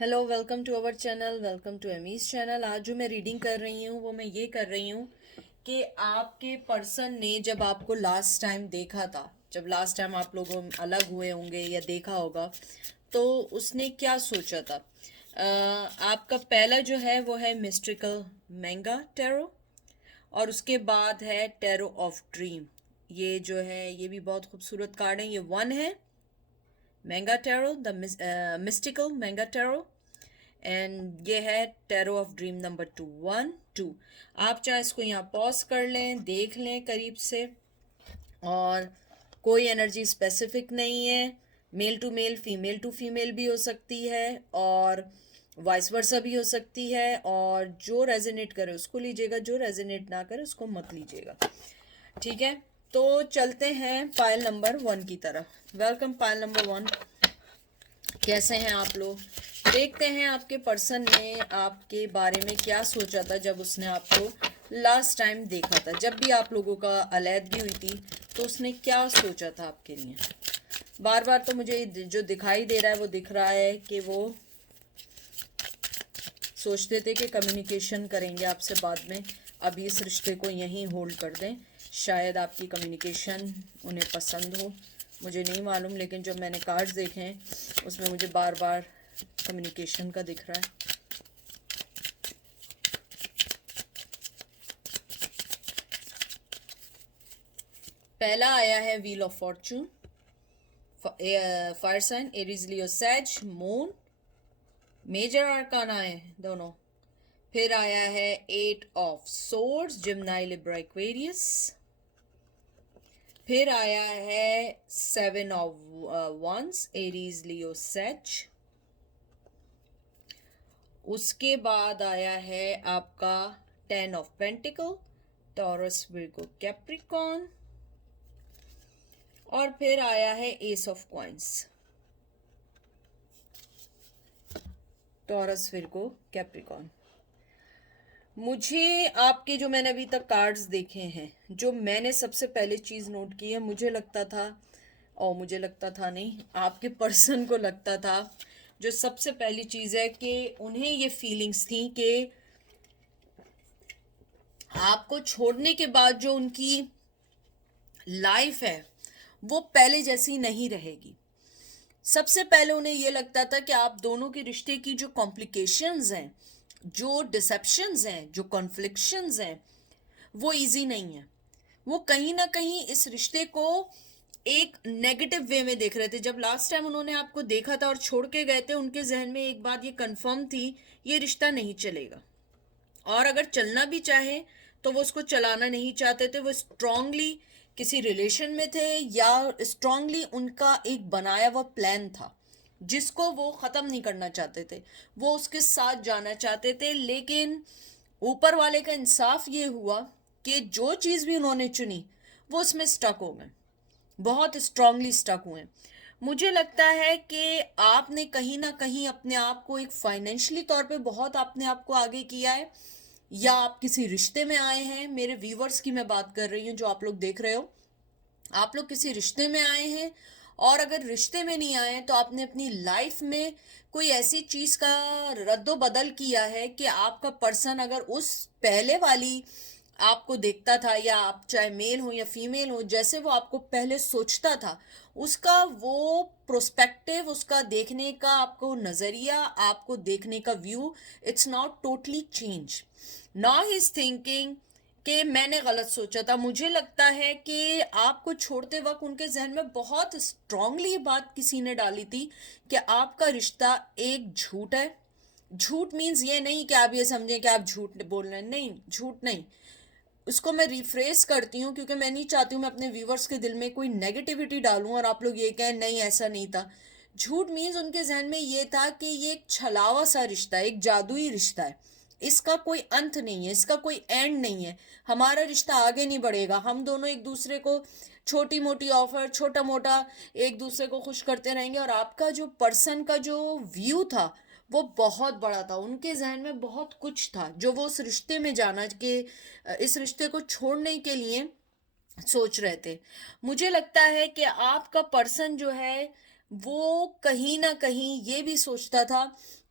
Hello, welcome to our channel, welcome to Amy's channel. आज जो मैं रीडिंग कर रही हूँ वो मैं ये कर रही हूँ कि आपके पर्सन ने जब आपको लास्ट टाइम देखा था, जब लास्ट टाइम आप लोगों अलग हुए होंगे या देखा होगा, तो उसने क्या सोचा था। आपका पहला जो है वो है मिस्ट्रिकल मैंगा टैरो, और उसके बाद है टैरो ऑफ ड्रीम। ये जो है ये भी बहुत खूबसूरत कार्ड है। ये वन है manga tarot, the mystical manga tarot, and ये है टैरो ऑफ ड्रीम नंबर 2 1 2। आप चाहे इसको यहाँ पॉज कर लें, देख लें करीब से। और कोई एनर्जी स्पेसिफिक नहीं है, male to male female to female भी हो सकती है, और वाइस वर्सा भी हो सकती है। और जो रेजोनेट करे उसको लीजिएगा, जो रेजोनेट ना करे उसको मत लीजिएगा। ठीक है, तो चलते हैं पायल नंबर 1 की तरफ। Welcome pile number 1। कैसे हैं आप लोग? देखते हैं आपके पर्सन ने आपके बारे में क्या सोचा था जब उसने आपको लास्ट टाइम देखा था। जब भी आप लोगों का अलैदगी हुई थी तो उसने क्या सोचा था आपके लिए। बार बार तो मुझे जो दिखाई दे रहा है वो दिख रहा है कि वो सोचते थे कि कम्युनिकेशन करेंगे आपसे बाद में। अब इस रिश्ते को यहीं होल्ड कर दें। शायद आपकी कम्युनिकेशन उन्हें पसंद हो, मुझे नहीं मालूम, लेकिन जो मैंने कार्ड्स देखे हैं उसमें मुझे बार बार कम्युनिकेशन का दिख रहा है। पहला आया है wheel of fortune, fire sign Aries Leo Sag moon, major आर्काना है दोनों। फिर आया है 8 ऑफ सोर्ड्स, जिम्नाई लिब्रा एक्वेरियस। फिर आया है 7 ऑफ वंस, एरीज लियो सेच। उसके बाद आया है आपका 10 of pentacle, Taurus Virgo Capricorn. और फिर आया है S of coins, taurus Virgo Capricorn. मुझे आपके जो मैंने अभी तक कार्ड्स देखे हैं, जो मैंने सबसे पहले चीज़ नोट की है, मुझे लगता था, और मुझे लगता था नहीं, आपके पर्सन को लगता था, जो सबसे पहली चीज़ है कि उन्हें ये फीलिंग्स थी कि आपको छोड़ने के बाद जो उनकी लाइफ है वो पहले जैसी नहीं रहेगी। सबसे पहले उन्हें यह लगता था कि आप दोनों के रिश्ते की जो कॉम्प्लिकेशंस हैं, जो डिसेप्शंस हैं, जो कॉन्फ्लिक्शंस हैं, वो इजी नहीं है। वो कहीं ना कहीं इस रिश्ते को एक नेगेटिव वे में देख रहे थे। जब लास्ट टाइम उन्होंने आपको देखा था और छोड़ के गए थे, उनके जहन में एक बात ये कंफर्म थी, ये रिश्ता नहीं चलेगा। और अगर चलना भी चाहे तो वो उसको चलाना नहीं चाहते थे। वो स्ट्रांगली किसी रिलेशन में थे, या स्ट्रांगली उनका एक बनाया हुआ प्लान था जिसको वो ख़त्म नहीं करना चाहते थे। वो उसके साथ जाना चाहते थे, लेकिन ऊपर वाले का इंसाफ ये हुआ कि जो चीज़ भी उन्होंने चुनी वो उसमें स्टक हो गए, बहुत स्ट्रांगली स्टक हुए। मुझे लगता है कि आपने कहीं ना कहीं अपने आप को एक फाइनेंशियली तौर पे बहुत अपने आप को आगे किया है, या आप किसी रिश्ते में आए हैं। मेरे व्यूवर्स की मैं बात कर रही हूँ जो आप लोग देख रहे हो, आप लोग किसी रिश्ते में आए हैं। और अगर रिश्ते में नहीं आए तो आपने अपनी लाइफ में कोई ऐसी चीज का रद्दो बदल किया है कि आपका पर्सन अगर उस पहले वाली आपको देखता था, या आप चाहे मेल हो या फीमेल हो, जैसे वो आपको पहले सोचता था, उसका वो प्रोस्पेक्टिव, उसका देखने का आपको नजरिया, आपको देखने का view, it's not totally change. Now he is thinking कि मैंने गलत सोचा था। मुझे लगता है कि आपको छोड़ते वक्त उनके जहन में बहुत स्ट्रांगली ये बात किसी ने डाली थी कि आपका रिश्ता एक झूठ है। झूठ मीन्स ये नहीं कि आप ये समझें कि आप झूठ बोल रहे हैं, नहीं, झूठ नहीं। उसको मैं रिफ्रेश करती हूँ क्योंकि मैं नहीं चाहती हूँ मैं अपने व्यूवर्स के दिल में कोई नेगेटिविटी डालूं और आप लोग ये कहें नहीं ऐसा नहीं था। झूठ मीन्स उनके जहन में ये था कि ये एक छलावा सा रिश्ता है, एक जादुई रिश्ता है, इसका कोई अंत नहीं है, इसका कोई एंड नहीं है, हमारा रिश्ता आगे नहीं बढ़ेगा, हम दोनों एक दूसरे को छोटी मोटी ऑफर, छोटा मोटा एक दूसरे को खुश करते रहेंगे। और आपका जो पर्सन का जो व्यू था वो बहुत बड़ा था, उनके जहन में बहुत कुछ था जो वो उस रिश्ते में जाना के इस रिश्ते को छोड़ने के लिए सोच रहे थे। मुझे लगता है कि आपका पर्सन जो है वो कहीं ना कहीं ये भी सोचता था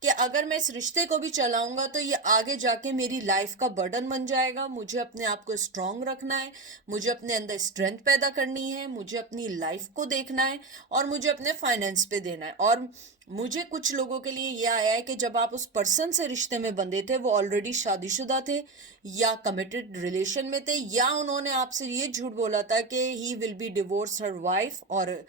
कि अगर मैं इस रिश्ते को भी चलाऊंगा तो ये आगे जाके मेरी लाइफ का बर्डन बन जाएगा। मुझे अपने आप को स्ट्रांग रखना है, मुझे अपने अंदर स्ट्रेंथ पैदा करनी है, मुझे अपनी लाइफ को देखना है और मुझे अपने फाइनेंस पे देना है। और मुझे कुछ लोगों के लिए ये आया है कि जब आप उस पर्सन से रिश्ते में बंधे थे वो ऑलरेडी शादीशुदा थे या कमिटेड रिलेशन में थे, या उन्होंने आपसे ये झूठ बोला था कि he will be divorce her wife, और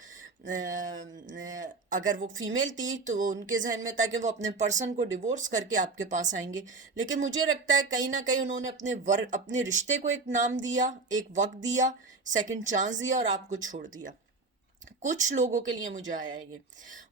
अगर वो फीमेल थी तो उनके जहन में था कि वो अपने पर्सन को डिवोर्स करके आपके पास आएंगे। लेकिन मुझे लगता है कहीं ना कहीं उन्होंने अपने रिश्ते को एक नाम दिया, एक वक्त दिया, सेकंड चांस दिया और आपको छोड़ दिया। कुछ लोगों के लिए मुझे आया है ये।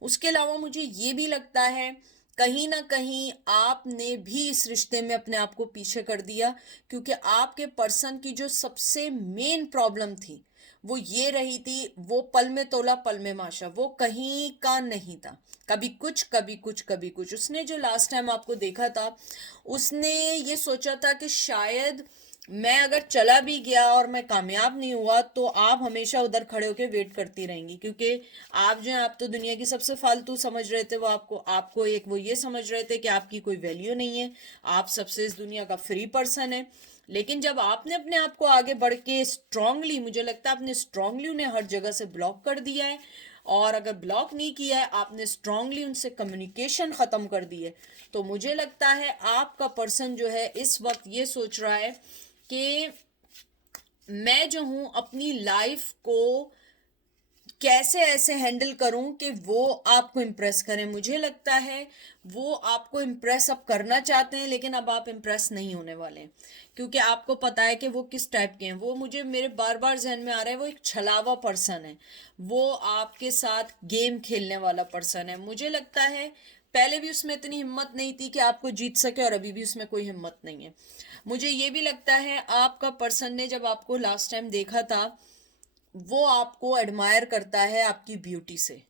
उसके अलावा मुझे ये भी लगता है कहीं ना कहीं आपने भी इस रिश्ते में अपने आप को पीछे कर दिया, क्योंकि आपके पर्सन की जो सबसे मेन प्रॉब्लम थी वो ये रही थी, वो पल में तोला पल में माशा, वो कहीं का नहीं था। कभी कुछ कभी कुछ कभी कुछ। उसने जो लास्ट टाइम आपको देखा था उसने ये सोचा था कि शायद मैं अगर चला भी गया और मैं कामयाब नहीं हुआ तो आप हमेशा उधर खड़े होकर वेट करती रहेंगी, क्योंकि आप जो है, आप तो दुनिया की सबसे फालतू समझ रहे थे। वो आपको एक वो ये समझ रहे थे कि आपकी कोई वैल्यू नहीं है, आप सबसे इस दुनिया का फ्री पर्सन है। लेकिन जब आपने अपने आप को आगे बढ़ के स्ट्रांगली, मुझे लगता है आपने स्ट्रांगली उन्हें हर जगह से ब्लॉक कर दिया है, और अगर ब्लॉक नहीं किया है आपने स्ट्रांगली उनसे कम्युनिकेशन ख़त्म कर दी है, तो मुझे लगता है आपका पर्सन जो है इस वक्त ये सोच रहा है कि मैं जो हूं अपनी लाइफ को कैसे ऐसे हैंडल करूं कि वो आपको इम्प्रेस करें। मुझे लगता है वो आपको इम्प्रेस अब करना चाहते हैं, लेकिन अब आप इम्प्रेस नहीं होने वाले हैं, क्योंकि आपको पता है कि वो किस टाइप के हैं। वो मुझे मेरे बार बार जहन में आ रहा है, वो एक छलावा पर्सन है, वो आपके साथ गेम खेलने वाला पर्सन है। मुझे लगता है पहले भी उसमें इतनी हिम्मत नहीं थी कि आपको जीत सके, और अभी भी उसमें कोई हिम्मत नहीं है। मुझे ये भी लगता है आपका पर्सन ने जब आपको लास्ट टाइम देखा था वो आपको एडमायर करता है आपकी ब्यूटी से।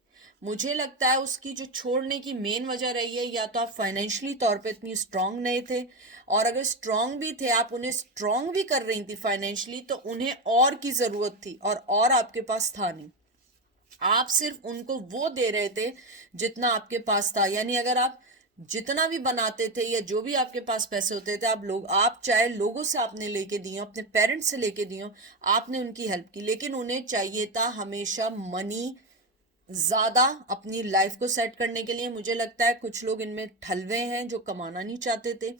मुझे लगता है उसकी जो छोड़ने की मेन वजह रही है, या तो आप फाइनेंशियली तौर पे इतनी स्ट्रांग नहीं थे, और अगर स्ट्रांग भी थे, आप उन्हें स्ट्रांग भी कर रही थी फाइनेंशियली, तो उन्हें और की ज़रूरत थी और आपके पास था नहीं। आप सिर्फ उनको वो दे रहे थे जितना आपके पास था। यानी अगर आप जितना भी बनाते थे या जो भी आपके पास पैसे होते थे, आप चाहे लोगों से आपने लेके दिए, अपने पेरेंट्स से लेके दिए, आपने उनकी हेल्प की, लेकिन उन्हें चाहिए था हमेशा मनी ज्यादा अपनी लाइफ को सेट करने के लिए। मुझे लगता है कुछ लोग इनमें ठलवे हैं जो कमाना नहीं चाहते थे,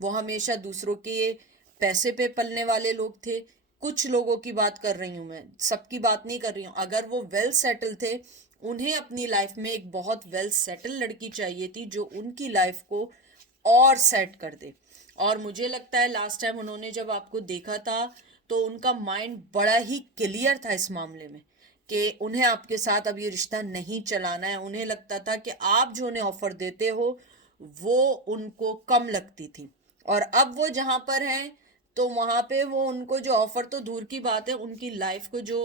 वो हमेशा दूसरों के पैसे पे पलने वाले लोग थे। कुछ लोगों की बात कर रही हूँ मैं, सबकी बात नहीं कर रही हूँ। अगर वो वेल सेटल थे, उन्हें अपनी लाइफ में एक बहुत वेल सेटल लड़की चाहिए थी जो उनकी लाइफ को और सेट कर दे। और मुझे लगता है लास्ट टाइम उन्होंने जब आपको देखा था तो उनका माइंड बड़ा ही क्लियर था इस मामले में कि उन्हें आपके साथ अब ये रिश्ता नहीं चलाना है। उन्हें लगता था कि आप जो उन्हें ऑफर देते हो वो उनको कम लगती थी, और अब वो जहां पर हैं तो वहां पे वो उनको जो ऑफर तो दूर की बात है, उनकी लाइफ को जो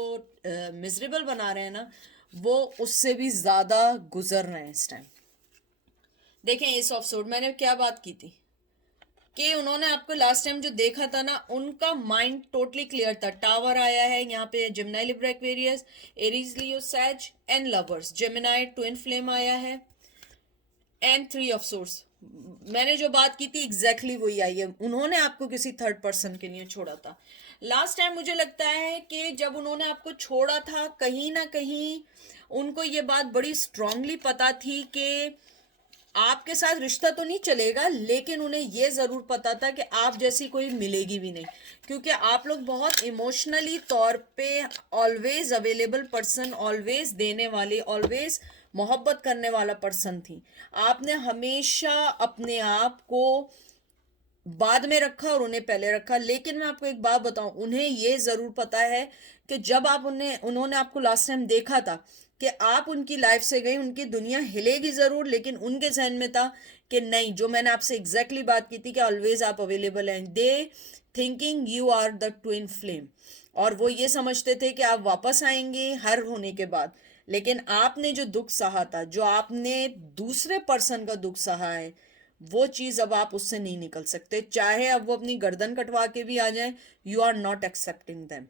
मिजरेबल बना रहे हैं ना, वो उससे भी ज्यादा गुजर रहे हैं इस टाइम। देखें इस एपिसोड मैंने क्या बात की थी कि उन्होंने आपको लास्ट टाइम जो देखा था ना, उनका माइंड टोटली क्लियर था। टावर आया है यहाँ पे, Gemini Libra Aquarius, Aries Leo Sag and lovers, Gemini twin flame आया है, एंड थ्री ऑफ सोर्स। मैंने जो बात की थी एग्जैक्टली वही आई है। उन्होंने आपको किसी थर्ड पर्सन के लिए छोड़ा था लास्ट टाइम। मुझे लगता है कि जब उन्होंने आपको छोड़ा था कहीं ना कहीं उनको ये बात बड़ी स्ट्रांगली पता थी कि आपके साथ रिश्ता तो नहीं चलेगा, लेकिन उन्हें यह जरूर पता था कि आप जैसी कोई मिलेगी भी नहीं, क्योंकि आप लोग बहुत इमोशनली तौर पे ऑलवेज अवेलेबल पर्सन, ऑलवेज देने वाले, ऑलवेज मोहब्बत करने वाला पर्सन थी। आपने हमेशा अपने आप को बाद में रखा और उन्हें पहले रखा। लेकिन मैं आपको एक बात बताऊं, उन्हें यह जरूर पता है कि जब उन्होंने आपको लास्ट टाइम देखा था कि आप उनकी लाइफ से गई, उनकी दुनिया हिलेगी जरूर, लेकिन उनके जहन में था कि नहीं, जो मैंने आपसे एग्जैक्टली बात की थी कि ऑलवेज आप अवेलेबल हैं, they thinking you are the twin flame, और वो ये समझते थे कि आप वापस आएंगे हर होने के बाद। लेकिन आपने जो दुख सहा था, जो आपने दूसरे पर्सन का दुख सहा है, वो चीज अब आप उससे नहीं निकल सकते, चाहे अब वो अपनी गर्दन कटवा के भी आ जाए, you are not accepting them.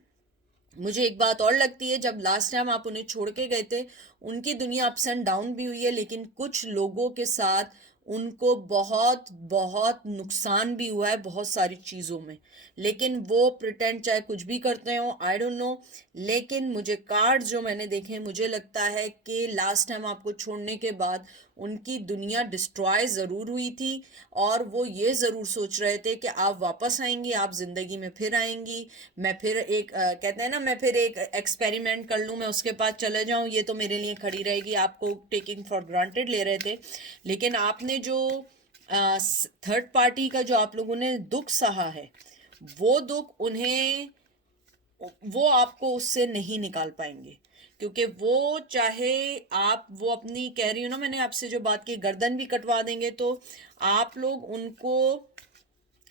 मुझे एक बात और लगती है, जब लास्ट टाइम आप उन्हें छोड़ के गए थे उनकी दुनिया अप्स एंड डाउन भी हुई है, लेकिन कुछ लोगों के साथ उनको बहुत बहुत नुकसान भी हुआ है बहुत सारी चीज़ों में, लेकिन वो प्रिटेंड चाहे कुछ भी करते हो, आई डोंट नो। लेकिन मुझे कार्ड जो मैंने देखे, मुझे लगता है कि लास्ट टाइम आपको छोड़ने के बाद उनकी दुनिया डिस्ट्रॉय ज़रूर हुई थी, और वो ये ज़रूर सोच रहे थे कि आप वापस आएंगी, आप ज़िंदगी में फिर आएंगी, मैं फिर एक कहते हैं ना, मैं फिर एक एक्सपेरिमेंट कर लूँ, मैं उसके पास चले जाऊँ, ये तो मेरे लिए खड़ी रहेगी, आपको टेकिंग फॉर ग्रांटेड ले रहे थे। लेकिन आपने जो थर्ड पार्टी का जो आप लोगों ने दुख सहा है, वो दुख उन्हें, वो आपको उससे नहीं निकाल पाएंगे, क्योंकि वो चाहे आप, वो अपनी कह रही हूँ ना, मैंने आपसे जो बात की, गर्दन भी कटवा देंगे तो आप लोग उनको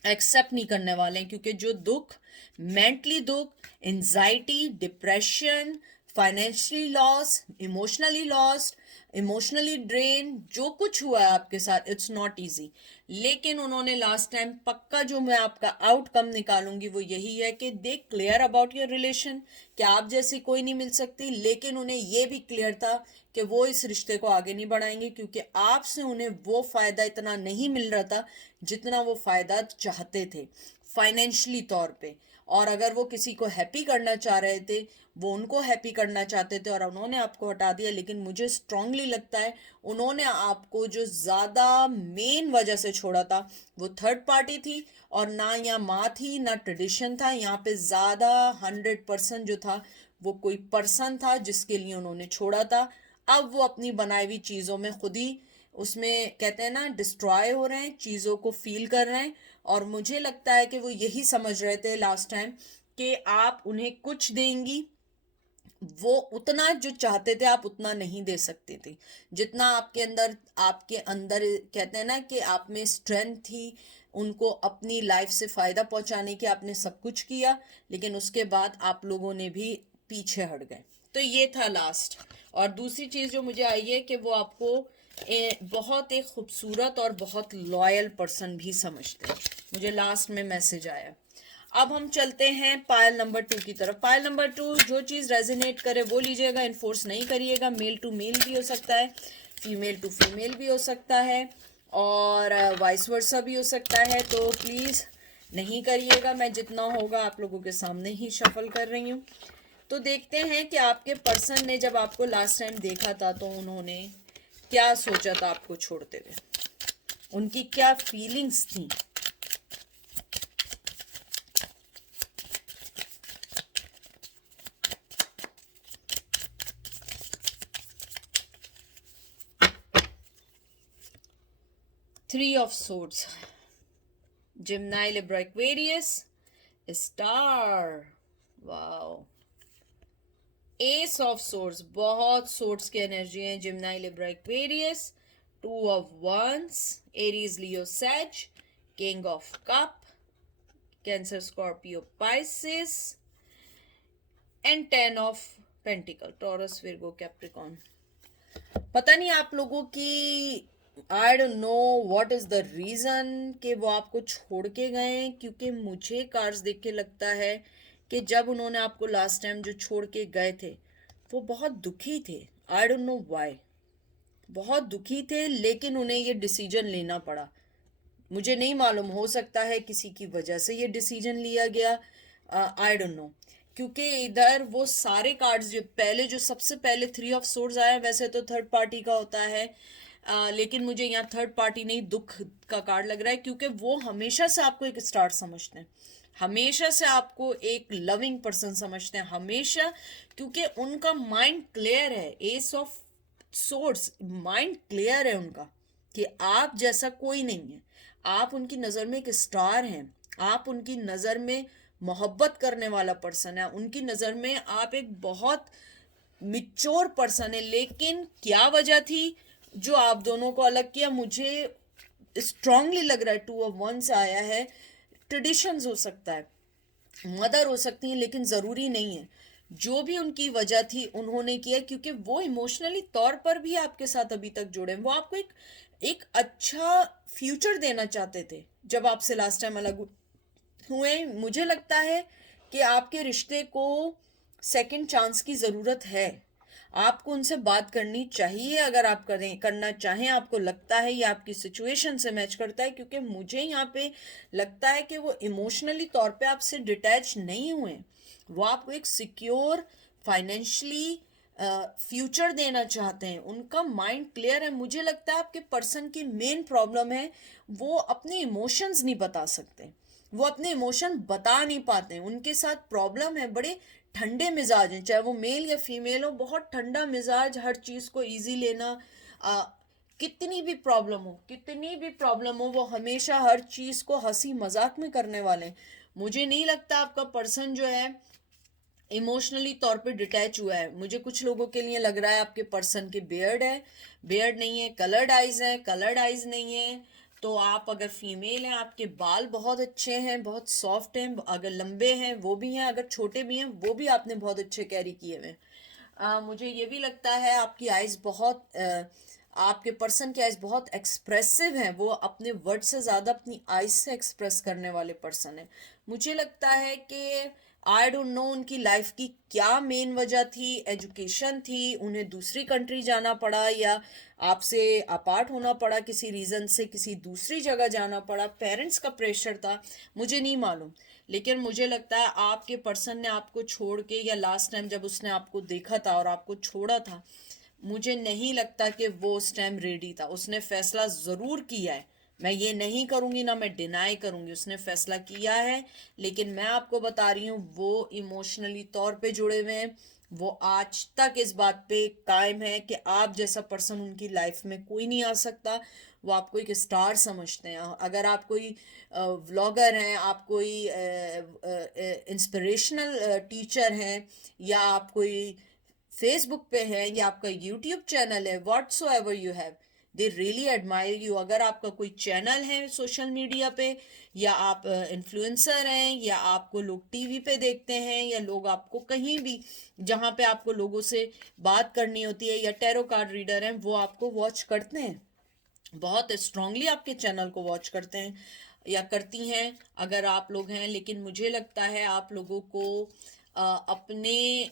एक्सेप्ट नहीं करने वाले हैं, क्योंकि जो दुख, मेंटली दुख, anxiety, depression, financially loss, emotionally lost, emotionally drain, जो कुछ हुआ है आपके साथ, इट्स नॉट इजी। लेकिन उन्होंने लास्ट टाइम पक्का, जो मैं आपका आउटकम निकालूंगी वो यही है कि दे क्लियर अबाउट योर रिलेशन, कि आप जैसी कोई नहीं मिल सकती। लेकिन उन्हें ये भी क्लियर था कि वो इस रिश्ते को आगे नहीं बढ़ाएंगे, क्योंकि आपसे उन्हें वो फायदा इतना नहीं मिल रहा था जितना वो फायदा चाहते थे फाइनेंशियली तौर पे। और अगर वो किसी को हैप्पी करना चाह रहे थे, वो उनको हैप्पी करना चाहते थे, और उन्होंने आपको हटा दिया। लेकिन मुझे स्ट्रांगली लगता है उन्होंने आपको जो ज़्यादा मेन वजह से छोड़ा था वो थर्ड पार्टी थी, और ना यहाँ माँ थी ना ट्रेडिशन था, यहाँ पे ज़्यादा 100% जो था वो कोई पर्सन था जिसके लिए उन्होंने छोड़ा था। अब वो अपनी बनाई हुई चीज़ों में खुद ही उसमें, कहते हैं ना, डिस्ट्रॉय हो रहे हैं, चीज़ों को फील कर रहे हैं। और मुझे लगता है कि वो यही समझ रहे थे लास्ट टाइम कि आप उन्हें कुछ देंगी, वो उतना जो चाहते थे आप उतना नहीं दे सकते थे, जितना आपके अंदर कहते हैं ना कि आप में स्ट्रेंथ थी उनको अपनी लाइफ से फायदा पहुंचाने की, आपने सब कुछ किया, लेकिन उसके बाद आप लोगों ने भी पीछे हट गए। तो ये था लास्ट। और दूसरी चीज जो मुझे आई है कि वो आपको बहुत एक खूबसूरत और बहुत लॉयल पर्सन भी समझते हैं, मुझे लास्ट में मैसेज आया। अब हम चलते हैं पायल नंबर 2 की तरफ। पायल नंबर 2, जो चीज़ रेजोनेट करे वो लीजिएगा, इन्फोर्स नहीं करिएगा। मेल टू मेल भी हो सकता है, फीमेल टू फीमेल भी हो सकता है, और वाइस वर्सा भी हो सकता है। तो प्लीज़ नहीं करिएगा, मैं जितना होगा आप लोगों के सामने ही शफल कर रही हूँ। तो देखते हैं कि आपके पर्सन ने जब आपको लास्ट टाइम देखा था तो उन्होंने क्या सोचा था आपको छोड़ते हुए, उनकी क्या फीलिंग्स थी। 3 of Swords, Gemini, Libra, Aquarius, Star, wow, ace of swords, बहुत सोर्स की एनर्जी है, Gemini, Libra, Aquarius, 2 of Wands, Aries, Leo, Sag, king of cup, Cancer, Scorpio, Pisces, and 10 of pentacle, Taurus, Virgo, Capricorn. पता नहीं आप लोगों की, I don't know what is the reason कि वो आपको छोड़ के गए, क्योंकि मुझे कार्ड्स देख के लगता है कि जब उन्होंने आपको लास्ट टाइम जो छोड़ के गए थे वो बहुत दुखी थे। आई डोंट नो व्हाई, बहुत दुखी थे, लेकिन उन्हें ये डिसीजन लेना पड़ा। मुझे नहीं मालूम, हो सकता है किसी की वजह से ये डिसीजन लिया गया, आई डोंट नो। क्योंकि इधर वो सारे कार्ड्स जो पहले, जो सबसे पहले 3 of Swords आया, वैसे तो थर्ड पार्टी का होता है, लेकिन मुझे यहाँ थर्ड पार्टी नहीं, दुख का कार्ड लग रहा है, क्योंकि वो हमेशा से आपको एक स्टार समझते हैं, हमेशा से आपको एक लविंग पर्सन समझते हैं, हमेशा, क्योंकि उनका माइंड क्लियर है। S of source, mind clear है उनका कि आप जैसा कोई नहीं है, आप उनकी नज़र में एक स्टार हैं, आप उनकी नज़र में मोहब्बत करने वाला पर्सन है, उनकी नज़र में आप एक बहुत मिच्योर पर्सन है। लेकिन क्या वजह थी जो आप दोनों को अलग किया? मुझे स्ट्रांगली लग रहा है 2 of Wands आया है, ट्रेडिशंस हो सकता है, मदर हो सकती है, लेकिन ज़रूरी नहीं है। जो भी उनकी वजह थी उन्होंने किया, क्योंकि वो इमोशनली तौर पर भी आपके साथ अभी तक जुड़े हैं, वो आपको एक एक अच्छा फ्यूचर देना चाहते थे जब आपसे लास्ट टाइम अलग हुए। मुझे लगता है कि आपके रिश्ते को सेकंड चांस की ज़रूरत है। आपको उनसे बात करनी चाहिए अगर आप करना चाहें, आपको लगता है ये आपकी सिचुएशन से मैच करता है, क्योंकि मुझे यहाँ पे लगता है कि वो इमोशनली तौर पे आपसे डिटैच नहीं हुए, वो आपको एक सिक्योर फाइनेंशियली फ्यूचर देना चाहते हैं, उनका माइंड क्लियर है। मुझे लगता है आपके पर्सन की मेन प्रॉब्लम है वो अपने इमोशंस नहीं बता सकते, वो अपने इमोशन बता नहीं पाते हैं, उनके साथ प्रॉब्लम है, बड़े ठंडे मिजाज हैं, चाहे वो मेल या फीमेल हो, बहुत ठंडा मिजाज, हर चीज़ को इजी लेना। आ, कितनी भी प्रॉब्लम हो वो हमेशा हर चीज़ को हंसी मजाक में करने वाले हैं। मुझे नहीं लगता आपका पर्सन जो है इमोशनली तौर पे डिटैच हुआ है। मुझे कुछ लोगों के लिए लग रहा है आपके पर्सन के बियर्ड है, बियर्ड नहीं है, कलर्ड आइज है, कलर्ड आइज नहीं है। तो आप अगर फीमेल हैं, आपके बाल बहुत अच्छे हैं, बहुत सॉफ्ट हैं, अगर लंबे हैं वो भी हैं, अगर छोटे भी हैं वो भी आपने बहुत अच्छे कैरी किए हुए हैं। मुझे ये भी लगता है आपकी आइज बहुत आपके पर्सन की आइज बहुत एक्सप्रेसिव हैं, वो अपने वर्ड से ज़्यादा अपनी आइज से एक्सप्रेस करने वाले पर्सन है। मुझे लगता है कि आई डोंट नो उनकी लाइफ की क्या मेन वजह थी, एजुकेशन थी, उन्हें दूसरी कंट्री जाना पड़ा, या आपसे अपार्ट होना पड़ा किसी रीज़न से, किसी दूसरी जगह जाना पड़ा, पेरेंट्स का प्रेशर था, मुझे नहीं मालूम। लेकिन मुझे लगता है आपके पर्सन ने आपको छोड़ के, या लास्ट टाइम जब उसने आपको देखा था और आपको छोड़ा था, मुझे नहीं लगता कि वो उस टाइम रेडी था। उसने फैसला ज़रूर किया है, मैं ये नहीं करूँगी, ना मैं डिनाई करूँगी, उसने फैसला किया है। लेकिन मैं आपको बता रही हूँ वो इमोशनली तौर पे जुड़े हुए हैं, वो आज तक इस बात पे कायम है कि आप जैसा पर्सन उनकी लाइफ में कोई नहीं आ सकता। वो आपको एक स्टार समझते हैं। अगर आप कोई व्लॉगर हैं, आप कोई इंस्पिरेशनल टीचर हैं, या आप कोई फेसबुक पे हैं, या आपका यूट्यूब चैनल है, whatsoever you have, they really admire you. अगर आपका कोई चैनल है सोशल मीडिया पे, या आप इन्फ्लुएंसर हैं, या आपको लोग टीवी पे देखते हैं, या लोग आपको कहीं भी जहाँ पे आपको लोगों से बात करनी होती है, या टैरो कार्ड रीडर हैं, वो आपको वॉच करते हैं, बहुत स्ट्रांगली आपके चैनल को वॉच करते हैं या करती हैं अगर आप लोग हैं। लेकिन मुझे लगता है आप लोगों को अपने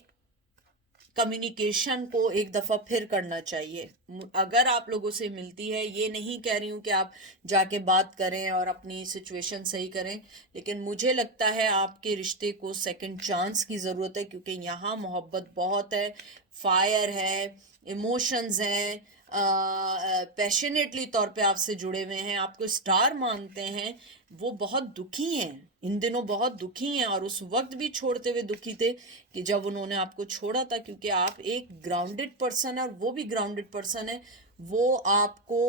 कम्युनिकेशन को एक दफ़ा फिर करना चाहिए। अगर आप लोगों से मिलती है, ये नहीं कह रही हूँ कि आप जाके बात करें और अपनी सिचुएशन सही करें, लेकिन मुझे लगता है आपके रिश्ते को सेकंड चांस की ज़रूरत है, क्योंकि यहाँ मोहब्बत बहुत है, फायर है, इमोशंस हैं, पैशनेटली तौर पे आपसे जुड़े हुए हैं, आपको स्टार मानते हैं। वो बहुत दुखी हैं, इन दिनों बहुत दुखी हैं, और उस वक्त भी छोड़ते हुए दुखी थे कि जब उन्होंने आपको छोड़ा था, क्योंकि आप एक ग्राउंडेड पर्सन है और वो भी ग्राउंडेड पर्सन है। वो आपको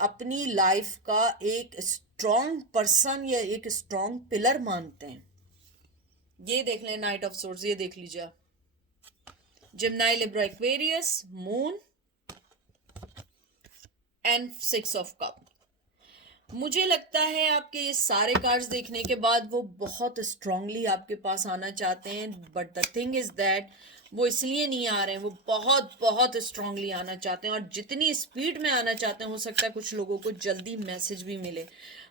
अपनी लाइफ का एक स्ट्रॉन्ग पर्सन या एक स्ट्रॉन्ग पिलर मानते हैं। ये देख लें नाइट ऑफ सोर्स, ये देख लीजिए, Gemini Libra Aquarius, moon and 6 of cup. मुझे लगता है आपके ये सारे कार्ड्स देखने के बाद वो बहुत स्ट्रांगली आपके पास आना चाहते हैं, but the thing is that वो इसलिए नहीं आ रहे हैं, वो बहुत बहुत स्ट्रांगली आना चाहते हैं, और जितनी स्पीड में आना चाहते हैं हो सकता है कुछ लोगों को जल्दी मैसेज भी मिले।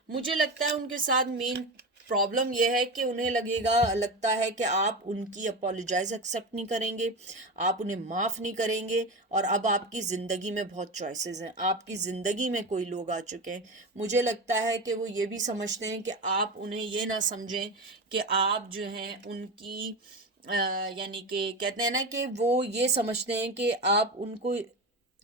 मुझे लगता है उनके साथ मेन प्रॉब्लम यह है कि उन्हें लगता है कि आप उनकी अपोलोजाइज एक्सेप्ट नहीं करेंगे, आप उन्हें माफ़ नहीं करेंगे, और अब आपकी ज़िंदगी में बहुत चॉइसेस हैं, आपकी ज़िंदगी में कोई लोग आ चुके हैं। मुझे लगता है कि वो ये भी समझते हैं कि आप उन्हें ये ना समझें कि आप जो हैं उनकी यानी कि कहते हैं ना कि वो ये समझते हैं कि आप उनको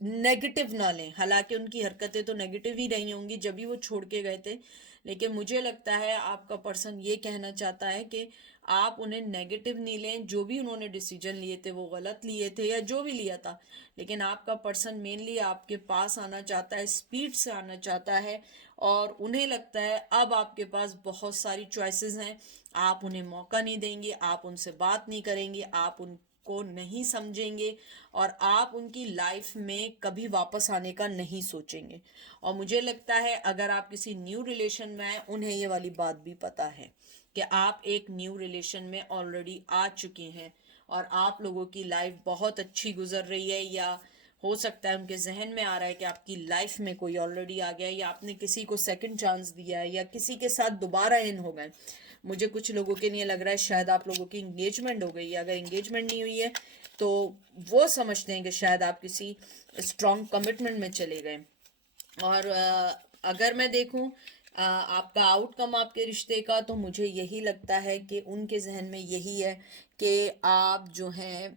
नेगेटिव ना लें। हालांकि उनकी हरकतें तो नेगेटिव ही रही होंगी जब भी वो छोड़ के गए थे, लेकिन मुझे लगता है आपका पर्सन ये कहना चाहता है कि आप उन्हें नेगेटिव नहीं लें। जो भी उन्होंने डिसीजन लिए थे वो गलत लिए थे, या जो भी लिया था, लेकिन आपका पर्सन मेनली आपके पास आना चाहता है, स्पीड से आना चाहता है, और उन्हें लगता है अब आपके पास बहुत सारी चॉइसेस हैं। आप उन्हें मौका नहीं देंगे, आप उनसे बात नहीं करेंगे, आप उनको नहीं समझेंगे, और आप उनकी लाइफ में कभी वापस आने का नहीं सोचेंगे। और मुझे लगता है अगर आप किसी न्यू रिलेशन में आए, उन्हें ये वाली बात भी पता है कि आप एक न्यू रिलेशन में ऑलरेडी आ चुके हैं, और आप लोगों की लाइफ बहुत अच्छी गुजर रही है, या हो सकता है उनके जहन में आ रहा है कि आपकी लाइफ में कोई ऑलरेडी आ गया, या आपने किसी को सेकंड चांस दिया है, या किसी के साथ दोबारा इन हो गए। मुझे कुछ लोगों के लिए लग रहा है शायद आप लोगों की इंगेजमेंट हो गई है। अगर इंगेजमेंट नहीं हुई है तो वो समझते हैं कि शायद आप किसी स्ट्रॉन्ग कमिटमेंट में चले गए। और अगर मैं देखूं आपका आउटकम आपके रिश्ते का, तो मुझे यही लगता है कि उनके जहन में यही है कि आप जो हैं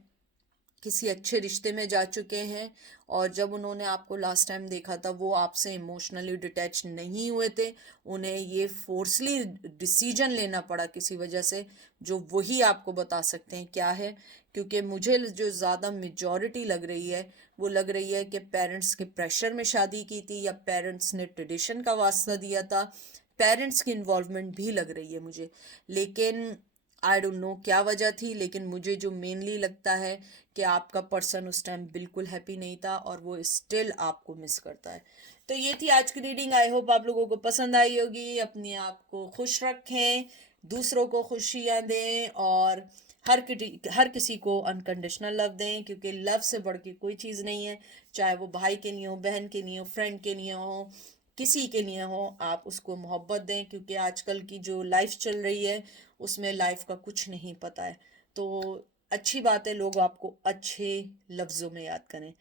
किसी अच्छे रिश्ते में जा चुके हैं, और जब उन्होंने आपको लास्ट टाइम देखा था वो आपसे इमोशनली डिटैच नहीं हुए थे। उन्हें ये फोर्सली डिसीजन लेना पड़ा किसी वजह से, जो वही आपको बता सकते हैं क्या है। क्योंकि मुझे जो ज़्यादा मेजॉरिटी लग रही है वो लग रही है कि पेरेंट्स के प्रेशर में शादी की थी, या पेरेंट्स ने ट्रेडिशन का वास्ता दिया था। पेरेंट्स की इन्वॉल्वमेंट भी लग रही है मुझे, लेकिन आई डोंट नो क्या वजह थी। लेकिन मुझे जो मेनली लगता है कि आपका पर्सन उस टाइम बिल्कुल हैप्पी नहीं था, और वो स्टिल आपको मिस करता है। तो ये थी आज की रीडिंग। आई होप आप लोगों को पसंद आई होगी। अपने आप को खुश रखें, दूसरों को खुशियाँ दें, और हर किसी को अनकंडीशनल लव दें, क्योंकि लव से बढ़ के कोई चीज़ नहीं है। चाहे वो भाई के लिए हो, बहन के लिए हो, फ्रेंड के लिए हो, किसी के लिए हो, आप उसको मोहब्बत दें। क्योंकि आजकल की जो लाइफ चल रही है उसमें लाइफ का कुछ नहीं पता है। तो अच्छी बात है लोग आपको अच्छे लफ्ज़ों में याद करें।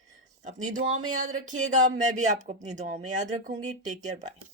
अपनी दुआओं में याद रखिएगा, मैं भी आपको अपनी दुआओं में याद रखूंगी। Take care, bye.